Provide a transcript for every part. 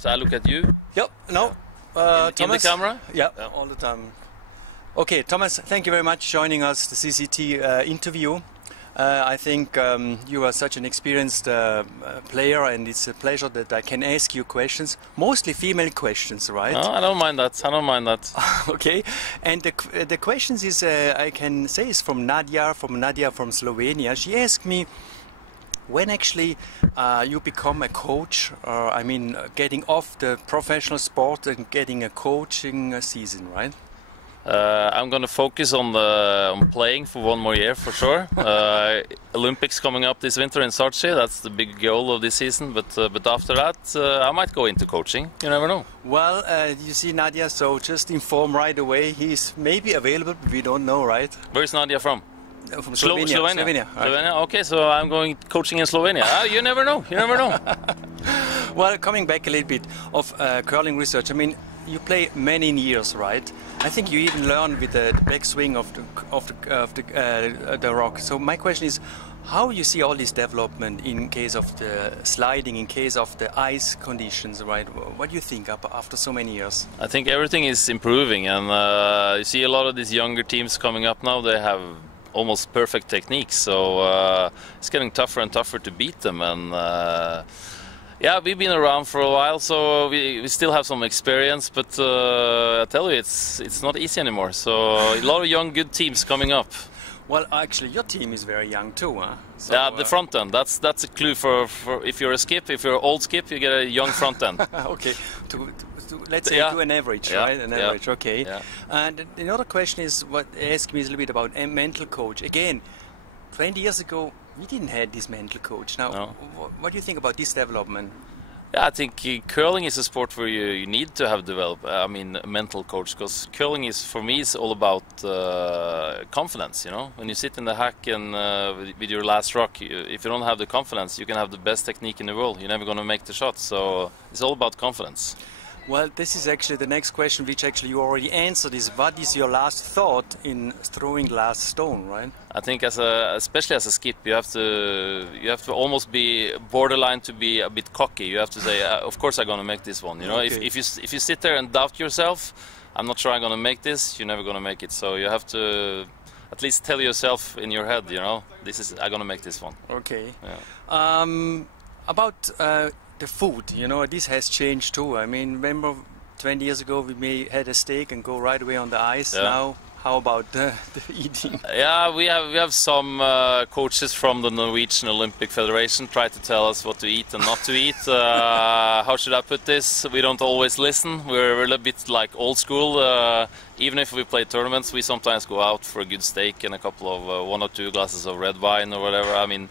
So I look at you. Yep. No. In the camera. Yeah, all the time. Okay, Thomas. Thank you very much for joining us the CCT interview. I think you are such an experienced player, and it's a pleasure that I can ask you questions, mostly female questions, right? No, I don't mind that. I don't mind that. Okay, and the questions is I can say is from Nadia from Slovenia. She asked me, when actually you become a coach, I mean getting off the professional sport and getting a coaching season, right? I'm going to focus on playing for one more year for sure. Olympics coming up this winter in Sochi. That's the big goal of this season. But after that, I might go into coaching. You never know. Well, you see Nadia, so just inform right away. He's maybe available, but we don't know, right? Where's Nadia from? From Slovenia. Slovenia. Right. Slovenia. Okay, so I'm going coaching in Slovenia. You never know. You never know. Well, coming back a little bit of curling research. I mean, you play many years, right? I think you even learn with the backswing of the rock. So my question is, how you see all this development in case of the sliding, in case of the ice conditions, right? What do you think after so many years? I think everything is improving, and you see a lot of these younger teams coming up now. They have almost perfect techniques, so it's getting tougher and tougher to beat them. And yeah, we've been around for a while, so we still have some experience, but I tell you, it's not easy anymore. So a lot of young, good teams coming up. Well, actually, your team is very young too, huh? So, yeah, the front end. That's a clue for if you're a skip. If you're an old skip, you get a young front end. Okay, let's say do an average, right? An average, okay. Yeah. And another question is, what ask me is a little bit about a mental coach. Again, 20 years ago, we didn't have this mental coach. Now, what do you think about this development? Yeah, I think curling is a sport where you need to have a mental coach, because curling is, for me, is all about confidence. You know, when you sit in the hack and with your last rock, if you don't have the confidence, you can have the best technique in the world. You're never going to make the shot. So it's all about confidence. Well, this is actually the next question, which actually you already answered, is what is your last thought in throwing the last stone, right? I think especially as a skip, you have to almost be borderline to be a bit cocky. You have to say, of course I'm going to make this one. You know, okay. if you sit there and doubt yourself, I'm not sure I'm going to make this, you're never going to make it. So you have to at least tell yourself in your head, you know, I'm going to make this one. Okay. Yeah. About the food, you know, this has changed too. I mean, remember 20 years ago we had a steak and go right away on the ice. Yeah. Now, how about the eating? Yeah, we have some coaches from the Norwegian Olympic Federation try to tell us what to eat and not to eat. How should I put this? We don't always listen. We're a little bit like old school. Even if we play tournaments, we sometimes go out for a good steak and a couple of 1 or 2 glasses of red wine or whatever. I mean,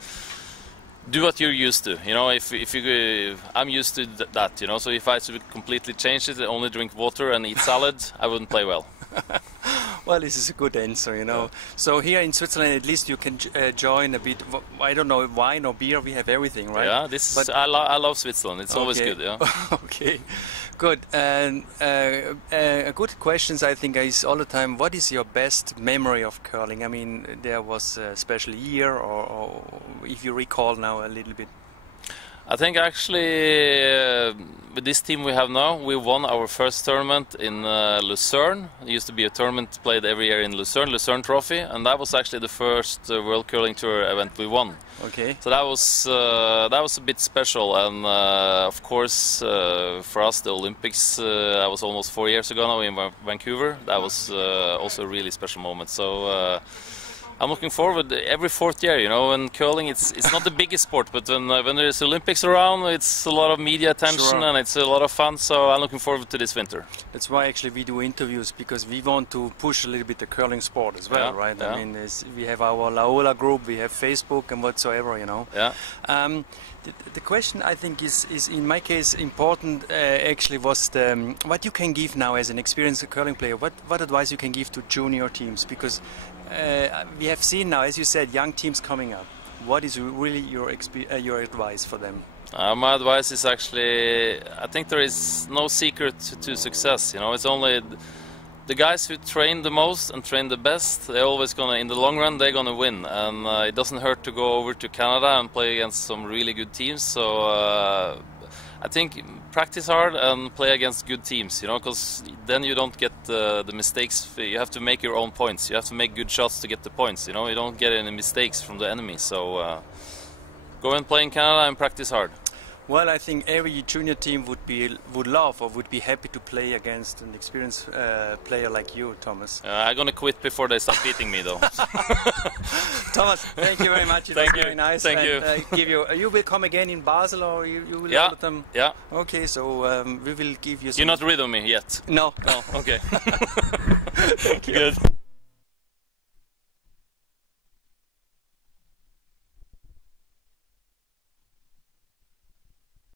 do what you're used to, you know. If you, I'm used to that, you know. So if I should completely change it, only drink water and eat salad, I wouldn't play well. Well, this is a good answer, you know. Yeah. So here in Switzerland, at least you can join a bit. I don't know, wine or beer. We have everything, right? Yeah, I love Switzerland. It's always good. Yeah. Okay, good. And a good questions, I think, is all the time. What is your best memory of curling? I mean, there was a special year, or if you recall now a little bit. I think actually with this team we have now, we won our first tournament in Lucerne. It used to be a tournament played every year in Lucerne Trophy, and that was actually the first World Curling Tour event we won. Okay. So that was a bit special, and of course for us the Olympics, that was almost 4 years ago now in Vancouver. That was also a really special moment. So. I'm looking forward every 4th year, you know, and curling, it's not the biggest sport, but when there's Olympics around, it's a lot of media attention, and it's a lot of fun, so I'm looking forward to this winter. That's why actually we do interviews, because we want to push a little bit the curling sport as well, right? Yeah. I mean, we have our Laola group, we have Facebook and whatsoever, you know. Yeah. The question I think is in my case important actually was what you can give now as an experienced curling player, what advice you can give to junior teams, because we have seen now, as you said, young teams coming up. What is really your advice for them? My advice is actually, I think there is no secret to success. You know, it's only the guys who train the most and train the best. They're always gonna, in the long run, they're gonna win. And it doesn't hurt to go over to Canada and play against some really good teams. So I think practice hard and play against good teams, you know, because then you don't get the mistakes. You have to make your own points. You have to make good shots to get the points, you know. You don't get any mistakes from the enemy. So go and play in Canada and practice hard. Well, I think every junior team would love or would be happy to play against an experienced player like you, Thomas. I'm gonna quit before they start beating me, though. Thomas, thank you very much. It was very nice. Thank you. You will come again in Basel, or you will yeah. go to them? Yeah. Okay, so we will give you some... You're not rid of me yet? No. No, okay. Thank you. Good.